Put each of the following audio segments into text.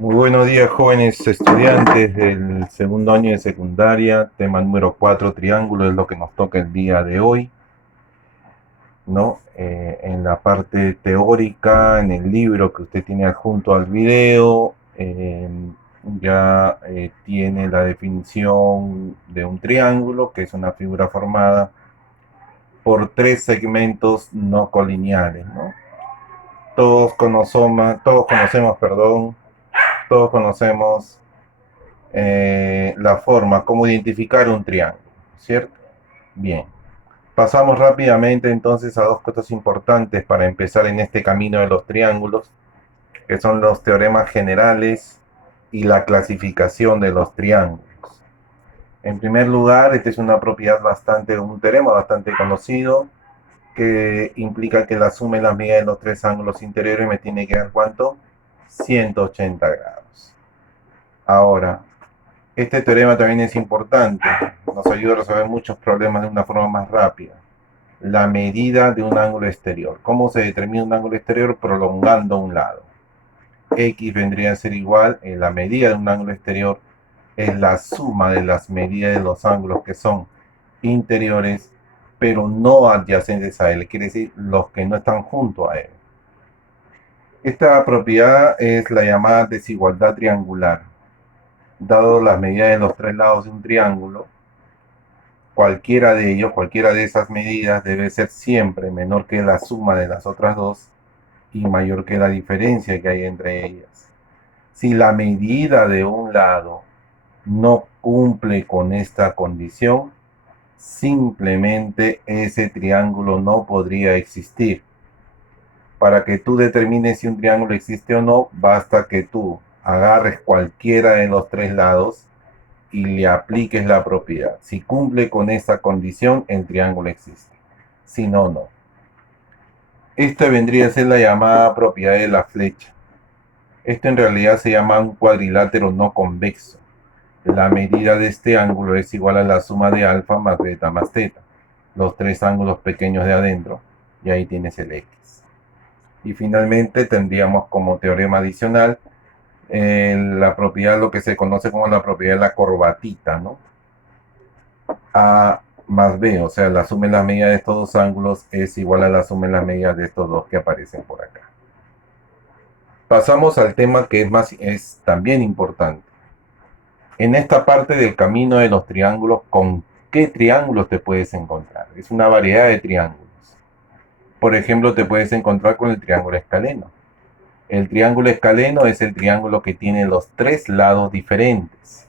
Muy buenos días, jóvenes estudiantes del segundo año de secundaria. Tema número 4, triángulo, es lo que nos toca el día de hoy, ¿no? En la parte teórica, en el libro que usted tiene adjunto al video, ya tiene la definición de un triángulo, que es una figura formada por tres segmentos no colineales, ¿no? Todos conocemos la forma, cómo identificar un triángulo, ¿cierto? Bien, pasamos rápidamente entonces a dos cosas importantes para empezar en este camino de los triángulos, que son los teoremas generales y la clasificación de los triángulos. En primer lugar, esta es una propiedad un teorema bastante conocido, que implica que la suma y la medida de los tres ángulos interiores me tiene que dar ¿cuánto? 180 grados. Ahora, este teorema también es importante, nos ayuda a resolver muchos problemas de una forma más rápida. La medida de un ángulo exterior. ¿Cómo se determina un ángulo exterior? Prolongando un lado. X vendría a ser igual, la medida de un ángulo exterior es la suma de las medidas de los ángulos que son interiores, pero no adyacentes a él, quiere decir los que no están junto a él. Esta propiedad es la llamada desigualdad triangular. Dado las medidas de los tres lados de un triángulo, cualquiera de esas medidas debe ser siempre menor que la suma de las otras dos y mayor que la diferencia que hay entre ellas. Si la medida de un lado no cumple con esta condición, simplemente ese triángulo no podría existir. Para que tú determines si un triángulo existe o no, basta que tú agarres cualquiera de los tres lados y le apliques la propiedad. Si cumple con esta condición, el triángulo existe. Si no, no. Esta vendría a ser la llamada propiedad de la flecha. Esto en realidad se llama un cuadrilátero no convexo. La medida de este ángulo es igual a la suma de alfa más beta más teta, los tres ángulos pequeños de adentro, y ahí tienes el X. Y finalmente tendríamos como teorema adicional la propiedad, lo que se conoce como la propiedad de la corbatita, ¿no? A más B, o sea, la suma en la medida de estos dos ángulos es igual a la suma en la medida de estos dos que aparecen por acá. Pasamos al tema que es también importante. En esta parte del camino de los triángulos, ¿con qué triángulos te puedes encontrar? Es una variedad de triángulos. Por ejemplo, te puedes encontrar con el triángulo escaleno. El triángulo escaleno es el triángulo que tiene los tres lados diferentes,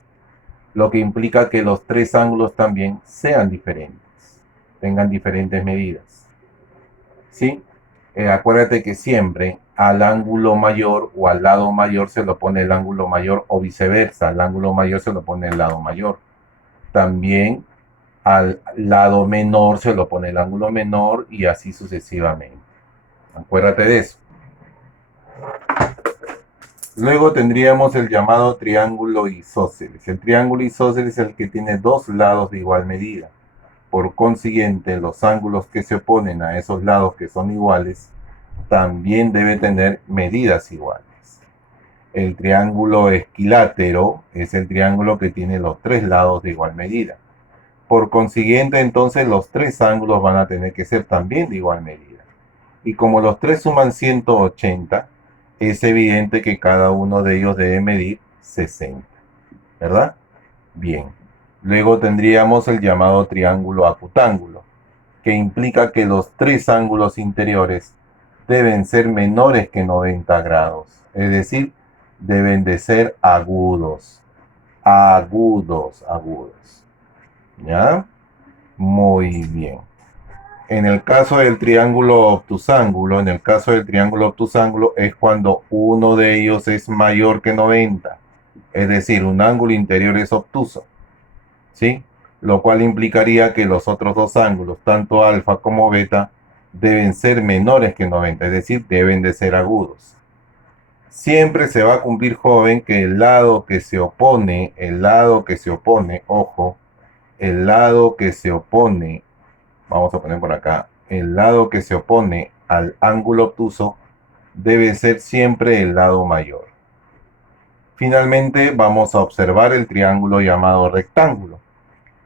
lo que implica que los tres ángulos también sean diferentes, tengan diferentes medidas. ¿Sí? Acuérdate que siempre al ángulo mayor o al lado mayor se lo pone el ángulo mayor o viceversa, al ángulo mayor se lo pone el lado mayor. También al lado menor se lo pone el ángulo menor y así sucesivamente. Acuérdate de eso. Luego tendríamos el llamado triángulo isósceles. El triángulo isósceles es el que tiene dos lados de igual medida. Por consiguiente, los ángulos que se oponen a esos lados que son iguales también debe tener medidas iguales. El triángulo esquilátero es el triángulo que tiene los tres lados de igual medida. Por consiguiente, entonces los tres ángulos van a tener que ser también de igual medida. Y como los tres suman 180, es evidente que cada uno de ellos debe medir 60. ¿Verdad? Bien. Luego tendríamos el llamado triángulo acutángulo, que implica que los tres ángulos interiores deben ser menores que 90 grados. Es decir, deben de ser agudos. Agudos, agudos. ¿Ya? Muy bien. En el caso del triángulo obtusángulo es cuando uno de ellos es mayor que 90. Es decir, un ángulo interior es obtuso. ¿Sí? Lo cual implicaría que los otros dos ángulos, tanto alfa como beta, deben ser menores que 90, es decir, deben de ser agudos. Siempre se va a cumplir, joven, que ojo, el lado que se opone, vamos a poner por acá, el lado que se opone al ángulo obtuso debe ser siempre el lado mayor. Finalmente vamos a observar el triángulo llamado rectángulo,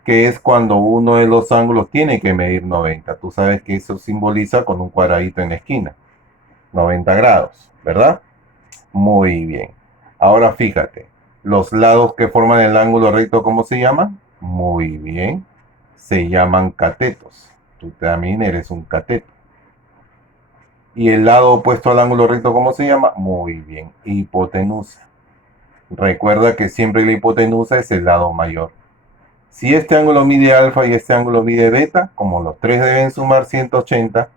que es cuando uno de los ángulos tiene que medir 90. Tú sabes que eso simboliza con un cuadradito en la esquina, 90 grados, ¿verdad? Muy bien. Ahora fíjate, los lados que forman el ángulo recto, ¿cómo se llaman? Muy bien, se llaman catetos. Tú también eres un cateto. ¿Y el lado opuesto al ángulo recto, cómo se llama? Muy bien, hipotenusa. Recuerda que siempre la hipotenusa es el lado mayor. Si este ángulo mide alfa y este ángulo mide beta, como los tres deben sumar 180,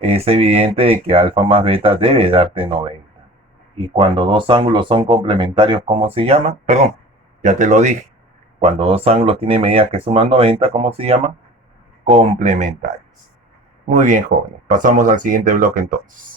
es evidente de que alfa más beta debe darte 90. Y cuando dos ángulos son complementarios, ¿cómo se llama? Perdón, ya te lo dije. Cuando dos ángulos tienen medidas que suman 90, ¿cómo se llama? Complementarios. Muy bien, jóvenes. Pasamos al siguiente bloque entonces.